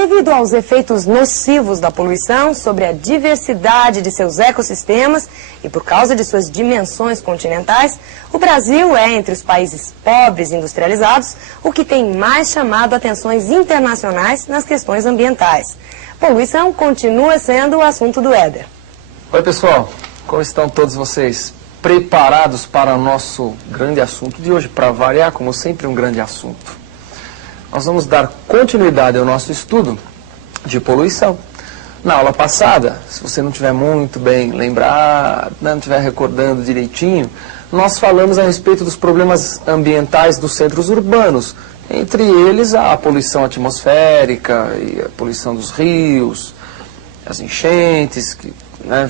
Devido aos efeitos nocivos da poluição sobre a diversidade de seus ecossistemas e por causa de suas dimensões continentais, o Brasil é, entre os países pobres e industrializados, o que tem mais chamado atenções internacionais nas questões ambientais. Poluição continua sendo o assunto do Éder. Oi, pessoal. Como estão todos vocês? Preparados para o nosso grande assunto de hoje? Para variar, como sempre, um grande assunto. Nós vamos dar continuidade ao nosso estudo de poluição. Na aula passada, se você não estiver muito bem lembrado, não estiver recordando direitinho, nós falamos a respeito dos problemas ambientais dos centros urbanos, entre eles a poluição atmosférica e a poluição dos rios, as enchentes, que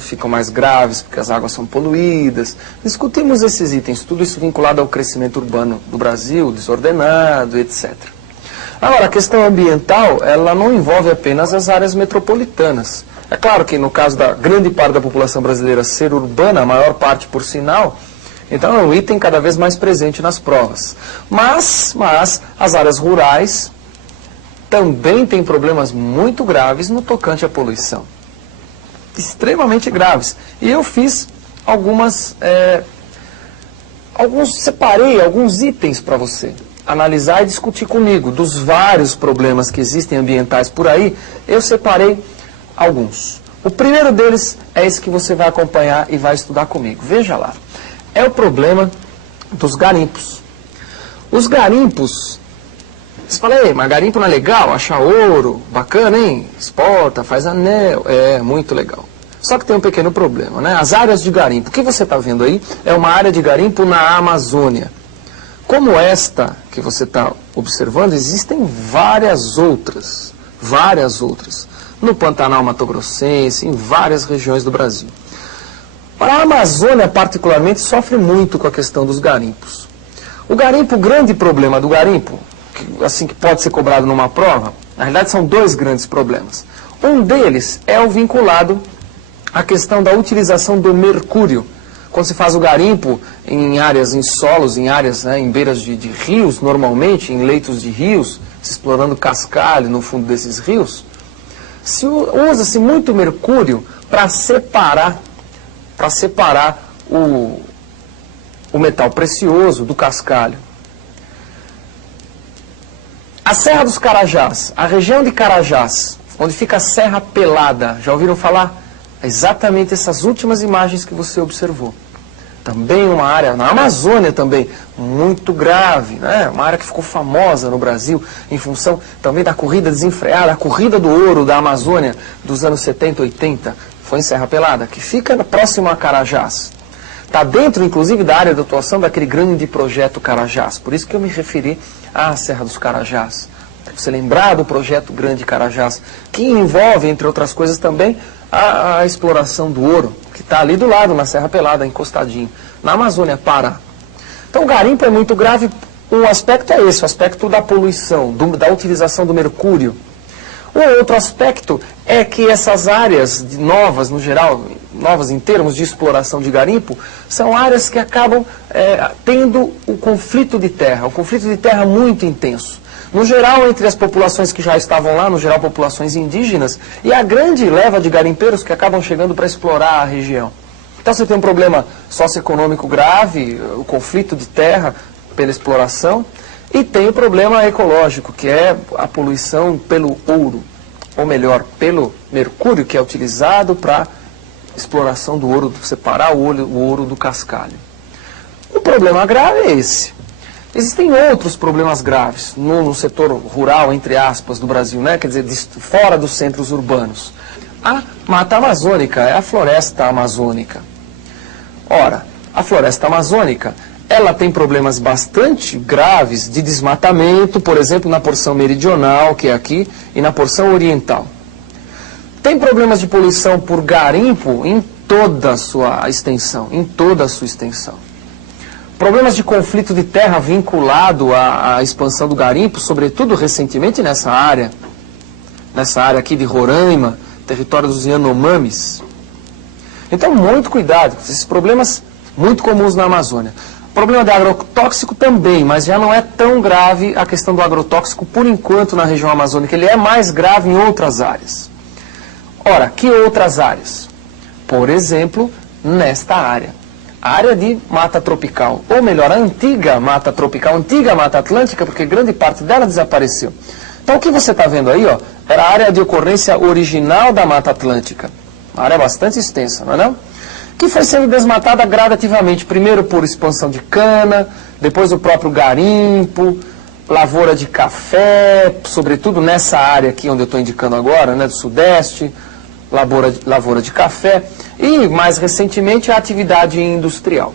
ficam mais graves porque as águas são poluídas. Discutimos esses itens, tudo isso vinculado ao crescimento urbano do Brasil, desordenado, etc. Agora, a questão ambiental, ela não envolve apenas as áreas metropolitanas. É claro que no caso da grande parte da população brasileira ser urbana, a maior parte por sinal, então é um item cada vez mais presente nas provas. Mas as áreas rurais também têm problemas muito graves no tocante à poluição. Extremamente graves. E eu fiz separei alguns itens para você analisar e discutir comigo. Dos vários problemas que existem ambientais por aí, eu separei alguns. O primeiro deles é esse que você vai acompanhar e vai estudar comigo. Veja lá. É o problema dos garimpos. Os garimpos, você fala, mas garimpo não é legal? Achar ouro, bacana, hein? Exporta, faz anel, é muito legal. Só que tem um pequeno problema, né? As áreas de garimpo, o que você está vendo aí é uma área de garimpo na Amazônia. Como esta que você está observando, existem várias outras, no Pantanal Mato-Grossense, em várias regiões do Brasil. A Amazônia, particularmente, sofre muito com a questão dos garimpos. O grande problema do garimpo, que pode ser cobrado numa prova, na realidade são dois grandes problemas. Um deles é o vinculado à questão da utilização do mercúrio. Quando se faz o garimpo em áreas, em solos, em áreas, em beiras de rios, normalmente, em leitos de rios, se explorando cascalho no fundo desses rios, usa-se muito mercúrio para separar o metal precioso do cascalho. A Serra dos Carajás, a região de Carajás, onde fica a Serra Pelada, já ouviram falar? Exatamente essas últimas imagens que você observou. Também uma área, na Amazônia também, muito grave, né? Uma área que ficou famosa no Brasil em função também da corrida desenfreada, a corrida do ouro da Amazônia dos anos 70, 80, foi em Serra Pelada, que fica próximo a Carajás. Está dentro, inclusive, da área de atuação daquele grande projeto Carajás. Por isso que eu me referi à Serra dos Carajás. Para você lembrar do projeto Grande Carajás, que envolve, entre outras coisas, também a exploração do ouro, que está ali do lado, na Serra Pelada, encostadinho, na Amazônia, Pará. Então, o garimpo é muito grave. Um aspecto é esse, o aspecto da poluição, da utilização do mercúrio. O outro aspecto é que essas áreas novas, no geral, novas em termos de exploração de garimpo, são áreas que acabam tendo o conflito de terra muito intenso. No geral, entre as populações que já estavam lá, no geral populações indígenas, e a grande leva de garimpeiros que acabam chegando para explorar a região. Então você tem um problema socioeconômico grave, o conflito de terra pela exploração, e tem o problema ecológico, que é a poluição pelo ouro, ou melhor, pelo mercúrio, que é utilizado para exploração do ouro, separar o ouro do cascalho. O problema grave é esse. Existem outros problemas graves no setor rural, entre aspas, do Brasil, né? Quer dizer, fora dos centros urbanos. A mata amazônica é a floresta amazônica. Ora, a floresta amazônica, ela tem problemas bastante graves de desmatamento, por exemplo, na porção meridional, que é aqui, e na porção oriental. Tem problemas de poluição por garimpo em toda a sua extensão, Problemas de conflito de terra vinculado à expansão do garimpo, sobretudo recentemente nessa área aqui de Roraima, território dos Yanomamis. Então, muito cuidado, esses problemas muito comuns na Amazônia. Problema de agrotóxico também, mas já não é tão grave a questão do agrotóxico por enquanto na região amazônica. Ele é mais grave em outras áreas. Ora, que outras áreas? Por exemplo, nesta área. A área de mata tropical, ou melhor, a antiga mata tropical, antiga mata atlântica, porque grande parte dela desapareceu. Então o que você está vendo aí, ó, era a área de ocorrência original da Mata Atlântica. Uma área bastante extensa, não é não? Que foi sendo desmatada gradativamente, primeiro por expansão de cana, depois o próprio garimpo, lavoura de café, sobretudo nessa área aqui onde eu estou indicando agora, né, do Sudeste, lavoura de café, e mais recentemente a atividade industrial.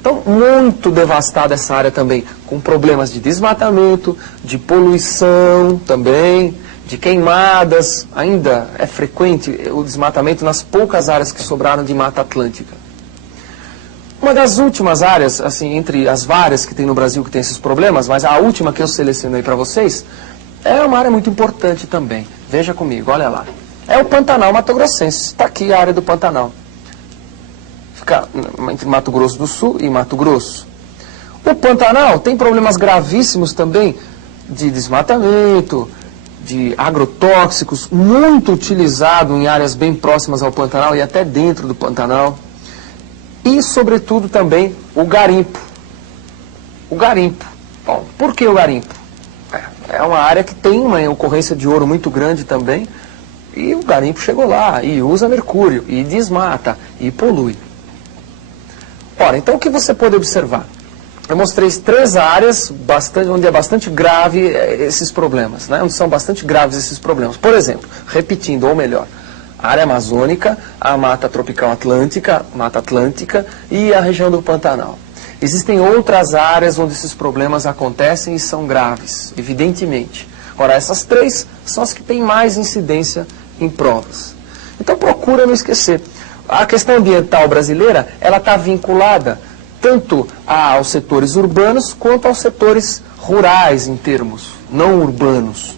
Então, muito devastada essa área também, com problemas de desmatamento, de poluição também, de queimadas. Ainda é frequente o desmatamento nas poucas áreas que sobraram de Mata Atlântica. Uma das últimas áreas, assim, entre as várias que tem no Brasil que tem esses problemas, mas a última que eu selecionei para vocês, é uma área muito importante também. Veja comigo, olha lá. É o Pantanal Mato-Grossense. Está aqui a área do Pantanal. Fica entre Mato Grosso do Sul e Mato Grosso. O Pantanal tem problemas gravíssimos também de desmatamento, de agrotóxicos, muito utilizado em áreas bem próximas ao Pantanal e até dentro do Pantanal. E, sobretudo, também o garimpo. O garimpo. Bom, por que o garimpo? É uma área que tem uma ocorrência de ouro muito grande também, e o garimpo chegou lá, e usa mercúrio, e desmata, e polui. Ora, então o que você pode observar? Eu mostrei 3 áreas onde é bastante grave esses problemas, né? Onde são bastante graves esses problemas. Por exemplo, repetindo, ou melhor, a área amazônica, a mata tropical atlântica, mata atlântica e a região do Pantanal. Existem outras áreas onde esses problemas acontecem e são graves, evidentemente. Ora, essas 3 são as que têm mais incidência em provas. Então procura não esquecer. A questão ambiental brasileira, ela está vinculada tanto aos setores urbanos quanto aos setores rurais, em termos não urbanos.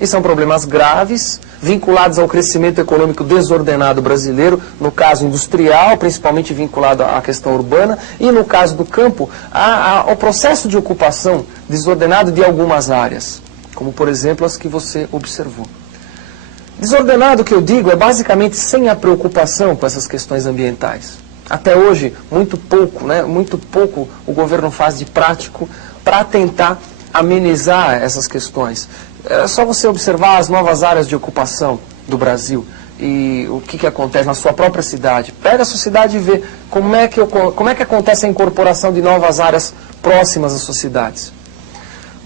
E são problemas graves, vinculados ao crescimento econômico desordenado brasileiro, no caso industrial, principalmente vinculado à questão urbana, e no caso do campo, ao processo de ocupação desordenado de algumas áreas, como por exemplo as que você observou. Desordenado, que eu digo, é basicamente sem a preocupação com essas questões ambientais. Até hoje, muito pouco, né? Muito pouco o governo faz de prático para tentar amenizar essas questões. É só você observar as novas áreas de ocupação do Brasil e o que acontece na sua própria cidade. Pega a sua cidade e vê como é que acontece a incorporação de novas áreas próximas às suas cidades.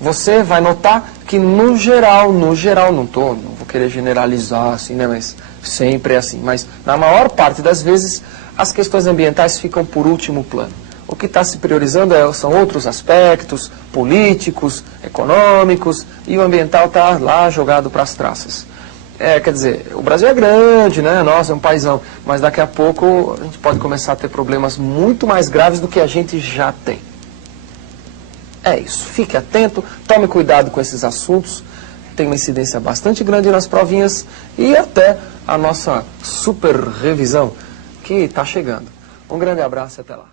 Você vai notar que no geral, não vou querer generalizar assim, né, mas sempre é assim, mas na maior parte das vezes as questões ambientais ficam por último plano. O que está se priorizando são outros aspectos políticos, econômicos, e o ambiental está lá jogado para as traças. Quer dizer, o Brasil é grande, né? Nossa, é um paizão, mas daqui a pouco a gente pode começar a ter problemas muito mais graves do que a gente já tem. É isso, fique atento, tome cuidado com esses assuntos, tem uma incidência bastante grande nas provinhas e até a nossa super revisão que está chegando. Um grande abraço e até lá.